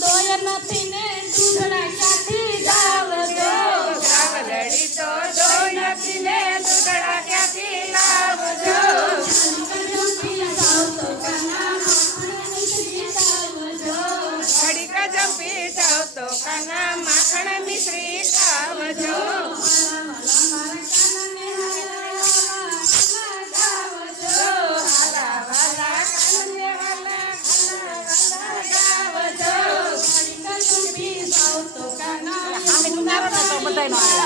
દોય નથી ને દૂધડા ક્યાંથી લાવજો ગાવલડી તો દોઈ નથી ને દૂધડા ક્યાંથી લાવજો ઘડીક જંપી જાવ તો કાના માખણ મિશ્રી ખાવજો બધાનો